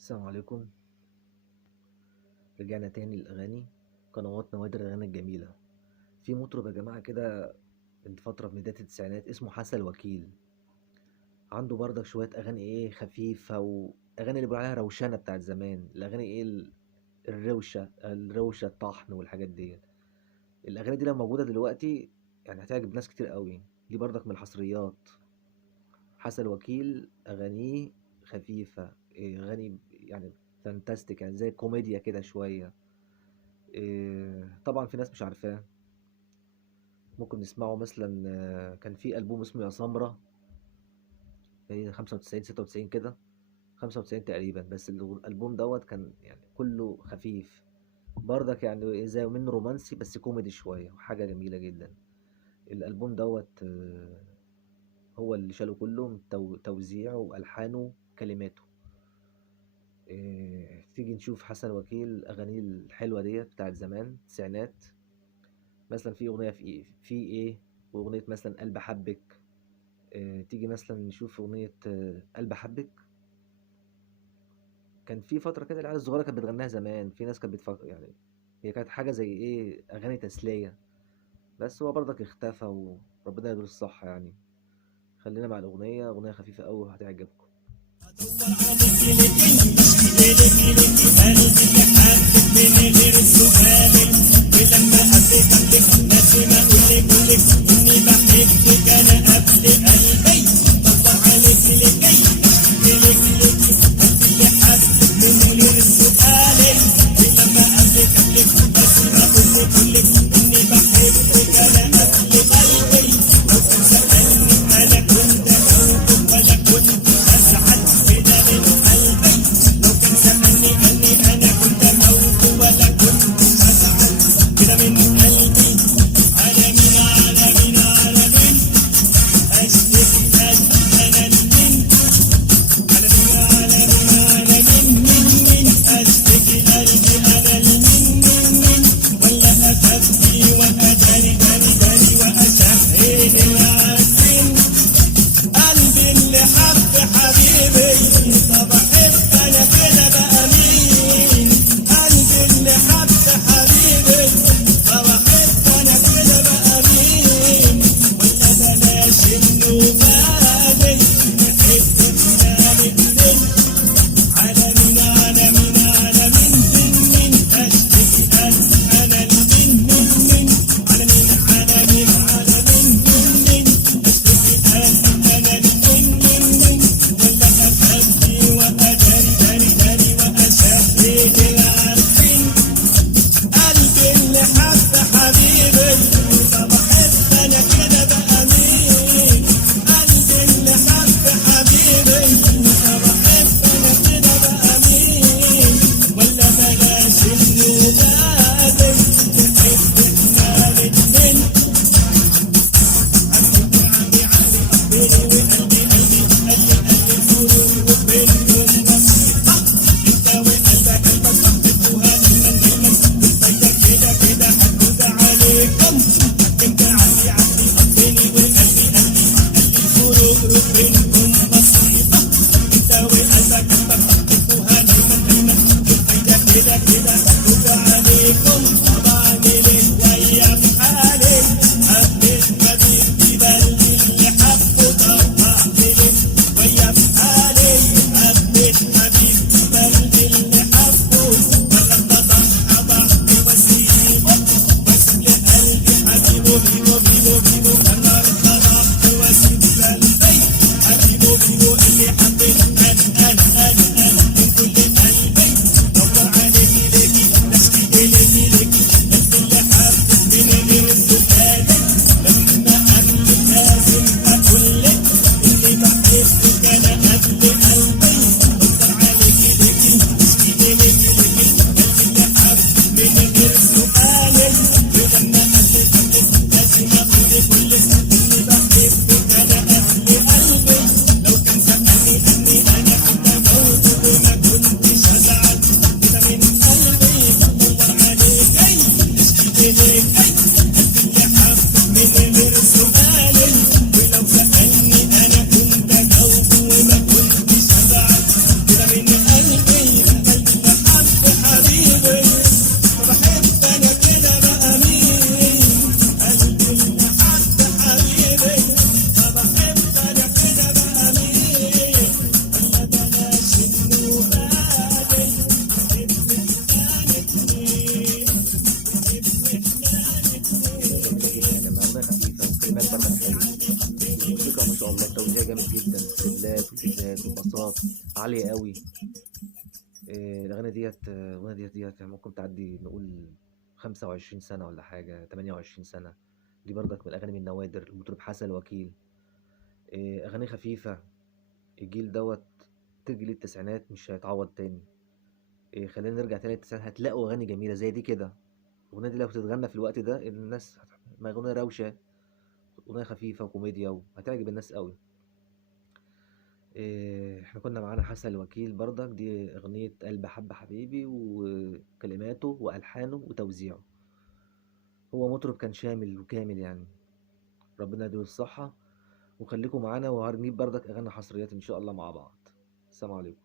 السلام عليكم. رجعنا تاني للأغاني، قنوات نوادر الأغاني الجميلة. في مطرب يا جماعة كده من فترة في بداية التسعينات اسمه حسن الوكيل. عنده برضك شوية أغاني خفيفة، وأغاني اللي بيقولوا عليها روشنة بتاعت زمان، الأغاني الروشة الطحن والحاجات دي. الأغاني دي لو موجودة دلوقتي يعني هتعجب ناس كتير قوي. دي برضك من الحصريات. حسن الوكيل أغانيه خفيفة، أغاني يعني فانتاستيك، يعني زي كوميديا كده شوية. طبعا في ناس مش عارفاه، ممكن نسمعه مثلا. كان في ألبوم اسمه يا سمرة، هي 95 96 كده، 95 تقريبا. بس الألبوم دوت كان يعني كله خفيف برضك، يعني زي منه رومانسي بس كوميدي شوية، وحاجة جميلة جدا. الألبوم دوت هو اللي شاله كله من توزيعه وألحانه كلماته. تيجي نشوف حسن وكيل أغانيه الحلوة ديت بتاعت زمان التسعينات. مثلا في أغنية في إيه وأغنية مثلا قلب حبك. تيجي مثلا نشوف أغنية قلب حبك. كان في فترة كده العيال الصغيرة كانت بتغنيها زمان، في ناس كانت بتفكر يعني هي كانت حاجة زي أغاني تسلية. بس هو برضك اختفى، وربنا يديله الصحة يعني. خلينا مع الأغنية، أغنية خفيفة أوي هتعجبكم. عالية قوي. الأغاني ديت ممكن تعدي نقول 25 سنة ولا حاجة، 28 سنة. دي برضك من الأغاني من النوادر، المطرب حسن الوكيل. أغاني خفيفة. الجيل دوت، جيل التسعينات مش هيتعوض تاني. خلينا نرجع تاني للتسعينات، هتلاقوا أغاني جميلة زي دي كده. الأغنية دي لو بتتغنى في الوقت ده الناس ما أغنية روشة، أغنية خفيفة وكوميديا وهتعجب الناس قوي. احنا كنا معانا حسن الوكيل برضك، دي أغنية قلب حب حبيبي، وكلماته وألحانه وتوزيعه. هو مطرب كان شامل وكامل يعني. ربنا يديله الصحة. وخليكم معانا، وهنجيب برضك أغاني حصريات إن شاء الله مع بعض. السلام عليكم.